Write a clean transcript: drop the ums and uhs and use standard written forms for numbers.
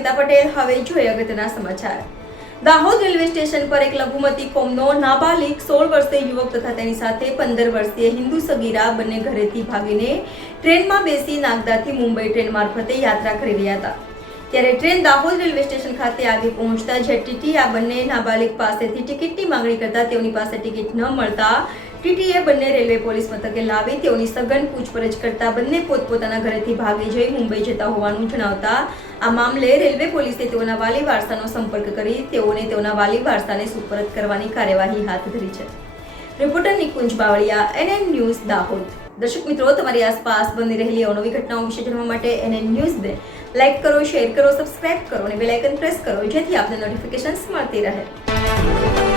અર્પિતા પટેલ। હવે જોઈએ અગત્યના સમાચાર। દાહોદ રેલવે સ્ટેશન પર એક લઘુમતી કોમનો નાબાલિગ 16 વર્ષીય યુવક તથા તેની સાથે 15 વર્ષીય હિન્દુ સગીરા બંને ઘરેથી ભાગીને ટ્રેનમાં બેસી નાગદાથી મુંબઈ ટ્રેન મારફતે યાત્રા કરી રહ્યા હતા। ત્યારે ટ્રેન દાહોદ રેલવે સ્ટેશન ખાતે આવી પહોંચતા જેટીટી આ બંને નાબાલિગ પાસેથી ટિકિટની માંગણી કરતા તેઓની પાસે ટિકિટ ન મળતા ટીટીએ બંને રેલવે પોલીસ મથકે લાવી તેઓની સઘન પૂછપરછ કરતા બંને પોતપોતાના ઘરેથી ભાગી જઈ મુંબઈ જતા હોવાનું જણાવતા આ મામલે રેલવે પોલીસે તેઓના વાલી વારસાનો સંપર્ક કરી તેઓને તેઓના વાલી વારસાને સુપરત કરવાની કાર્યવાહી હાથ ધરી છે। Reporter Nikunj Bavaliya, NN news, Dahod. દર્શક મિત્રો, તમારી આસપાસ બની રહેલી અવનવી ઘટનાઓ વિશે જાણવા માટે NN ન્યૂઝને લાઈક કરો, શેર કરો, સબસ્ક્રાઇબ કરો અને બેલ આઇકન પ્રેસ કરો, જેથી આપને નોટિફિકેશન્સ મળતી રહે।